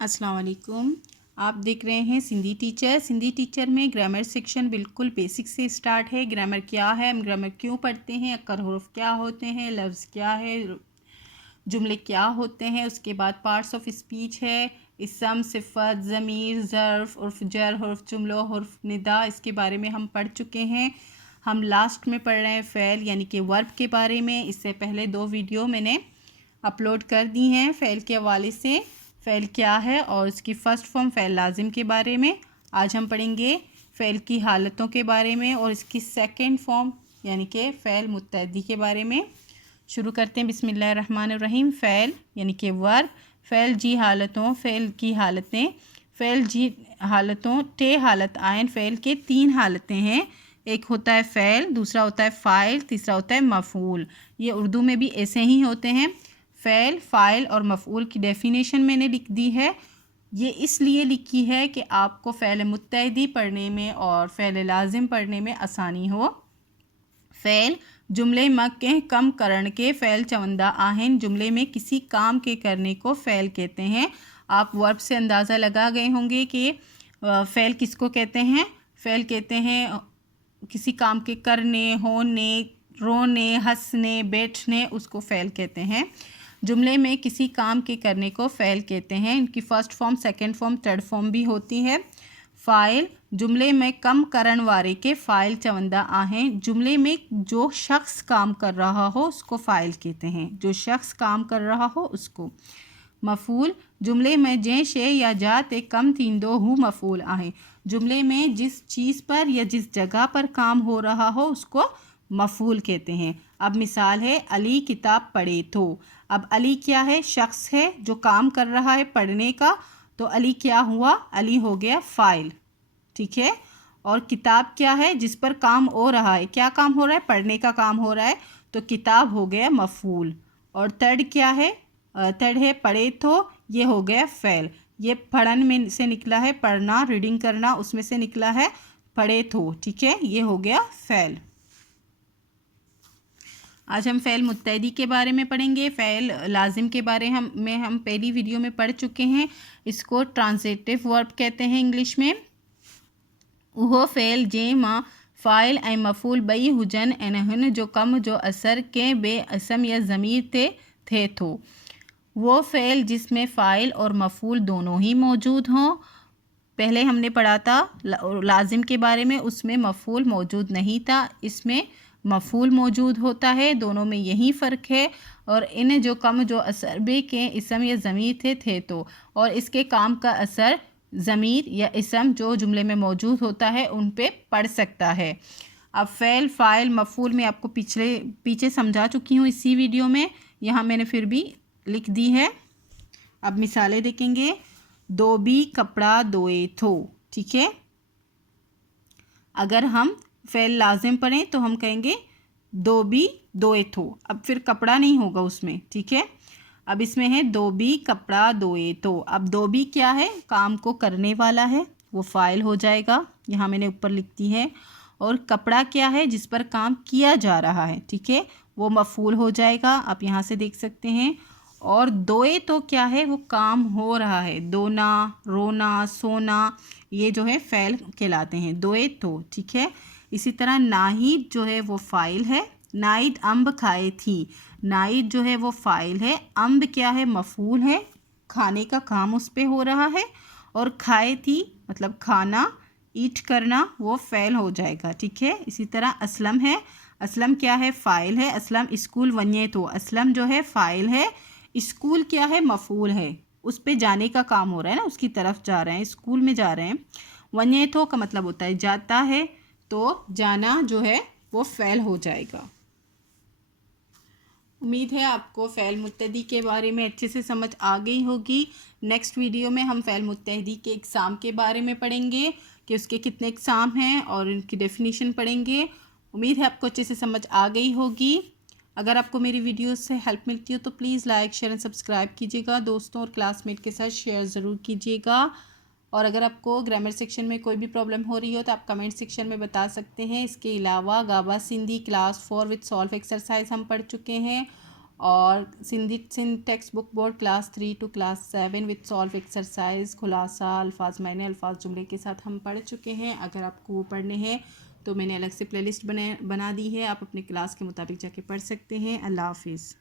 अस्सलाम वालेकुम। आप देख रहे हैं सिंधी टीचर में ग्रामर सेक्शन बिल्कुल बेसिक से स्टार्ट है। ग्रामर क्या है, हम ग्रामर क्यों पढ़ते हैं, अक्कर हुरूफ क्या होते हैं, लफ्ज़ क्या है, जुमले क्या होते हैं, उसके बाद पार्ट्स ऑफ स्पीच है, इसम, सिफ़त, ज़मीर, ज़र्फ़, उर्फ़ जर, हुर्फ़ जुमलो, हुर्फ़ निदा, इसके बारे में हम पढ़ चुके हैं। हम लास्ट में पढ़ रहे हैं फ़ेल यानी कि वर्ब के बारे में। इससे पहले 2 वीडियो मैंने अपलोड कर दी हैं फ़ेल के हवाले से, फ़ेल क्या है और इसकी फ़र्स्ट फॉर्म फ़ेल लाजिम के बारे में। आज हम पढ़ेंगे फ़ेल की हालतों के बारे में और इसकी सेकंड फॉर्म यानी कि फ़ेल मुत्तअद्दी के बारे में। शुरू करते हैं बिस्मिल्लाहिर्रहमानिर्रहीम। फ़ेल यानी कि वर्ब, फ़ेल जी हालतों, फ़ेल की हालतें, फ़ेल जी हालतों, टे हालत आयन। फ़ेल के 3 हालतें हैं, एक होता है फ़ेल, दूसरा होता है फ़ाइल, तीसरा होता है मफ़ऊल। ये उर्दू में भी ऐसे ही होते हैं। फ़ेल, फ़ाइल और मफ़ऊल की डेफिनेशन मैंने लिख दी है। ये इसलिए लिखी है कि आपको फ़ेल मुत्तअद्दी पढ़ने में और फ़ेल लाजिम पढ़ने में आसानी हो। फ़ेल जुमले मक के कम करण के फ़ेल चवंदा आहन। जुमले में किसी काम के करने को फ़ेल कहते हैं। आप वर्ब से अंदाज़ा लगा गए होंगे कि फ़ेल किसको कहते हैं। फ़ेल कहते हैं किसी काम के करने, होने, रोने, हंसने, बैठने, उसको फ़ेल कहते हैं। जुमले में किसी काम के करने को फ़ेल कहते हैं। इनकी first form, second form, third form भी होती है। फ़ाइल जुमले में कम करण वारे के फ़ाइल चवंदा आहें। जुमले में जो शख्स काम कर रहा हो उसको फ़ाइल कहते हैं, जो शख्स काम कर रहा हो उसको। मफ़ूल जुमले में जै शे या जात एक कम थींदो हु मफ़ूल आहे। जुमले में जिस चीज़ पर या जिस जगह पर काम हो रहा हो उसको मफ़ूल कहते हैं। अब मिसाल है, अली किताब पढ़े तो। अब अली क्या है, शख्स है जो काम कर रहा है पढ़ने का, तो अली क्या हुआ, अली हो गया फ़ाइल, ठीक है। और किताब क्या है, जिस पर काम हो रहा है, क्या काम हो रहा है, पढ़ने का काम हो रहा है, तो किताब हो गया मफ़ूल। और थर्ड क्या है, थर्ड है पढ़े तो, ये हो गया फ़ेल। ये पढ़न में से निकला है, पढ़ना, रीडिंग करना, उसमें से निकला है पढ़े तो, ठीक है, ये हो गया फ़ेल। आज हम फ़ेल मुत्तअद्दी के बारे में पढ़ेंगे। फ़ेल लाजिम के बारे में हम पहली वीडियो में पढ़ चुके हैं। इसको ट्रांजिटिव वर्ब कहते हैं इंग्लिश में। उहो फ़ेल जे मां फ़ाइल ऐं मफ़ूल ॿई हुजनि ऐं हुन जो कम जो असर कंहिं बे असम या ज़मीर ते थिए थो। वो फ़ेल जिसमें फ़ाइल और मफ़ूल दोनों ही मौजूद हों। पहले हमने पढ़ा था लाजिम के बारे में, उसमें मफ़ूल मौजूद नहीं था, इसमें मफ़ूल मौजूद होता है, दोनों में यही फ़र्क है। और इन जो कम जो असर बे के इसम या ज़मीर थे तो, और इसके काम का असर ज़मीर या इसम जो जुमले में मौजूद होता है उन पे पड़ सकता है। अब फ़ेल, फ़ाइल, मफ़ूल में आपको पीछे समझा चुकी हूँ इसी वीडियो में, यहाँ मैंने फिर भी लिख दी है। अब मिसालें देखेंगे। धोबी कपड़ा धोए थो, ठीक है। अगर हम फ़ेल लाजिम पढ़ें तो हम कहेंगे धोबी धोए थो। अब फिर कपड़ा नहीं होगा उसमें, ठीक है। अब इसमें है धोबी कपड़ा धोए तो। अब धोबी क्या है, काम को करने वाला है, वो फ़ाइल हो जाएगा, यहाँ मैंने ऊपर लिख दी है। और कपड़ा क्या है, जिस पर काम किया जा रहा है, ठीक है, वो मफ़ूल हो जाएगा, आप यहाँ से देख सकते हैं। और दोए तो क्या है, वो काम हो रहा है, दोना, रोना, सोना, ये जो है फ़ेल कहलाते हैं, दोए तो, ठीक है। इसी तरह नाहिद जो है वो फ़ाइल है। नाहिद अम्ब खाए थी, नाहिद जो है वो फ़ाइल है, अम्ब क्या है, मफ़ूल है, खाने का काम उस पे हो रहा है। और खाए थी मतलब खाना, ईट करना, वो फ़ेल हो जाएगा, ठीक है। इसी तरह असलम है, असलम क्या है, फ़ाइल है, असलम स्कूल वन्ये तो, असलम जो है फ़ाइल है, स्कूल क्या है, मफ़ूल है, उस पे जाने का काम हो रहा है ना, उसकी तरफ जा रहे हैं, स्कूल में जा रहे हैं। वन्ये तो का मतलब होता है जाता है, तो जाना जो है वो फ़ेल हो जाएगा। उम्मीद है आपको फ़ेल मुत्तअद्दी के बारे में अच्छे से समझ आ गई होगी। नेक्स्ट वीडियो में हम फ़ेल मुत्तअद्दी के एग्ज़ाम के बारे में पढ़ेंगे कि उसके कितने एग्ज़ाम हैं और उनकी डेफिनेशन पढ़ेंगे। उम्मीद है आपको अच्छे से समझ आ गई होगी। अगर आपको मेरी वीडियो से हेल्प मिलती हो तो please like, share and subscribe कीजिएगा। दोस्तों और क्लासमेट के साथ शेयर ज़रूर कीजिएगा। और अगर आपको ग्रामर सेक्शन में कोई भी प्रॉब्लम हो रही हो तो आप कमेंट सेक्शन में बता सकते हैं। इसके अलावा Gaba Sindhi class 4 with solve exercise हम पढ़ चुके हैं اور Sindh text book board class 3 to class 7 with solve exercise, خلاصہ، الفاظ معنی، الفاظ جملے کے ساتھ ہم پڑھ چکے ہیں. اگر آپ کو وہ پڑھنے ہیں تو میں نے الگ سے پلے لسٹ بنا دی ہے، آپ اپنے کلاس کے مطابق جا کے پڑھ سکتے ہیں. اللہ حافظ.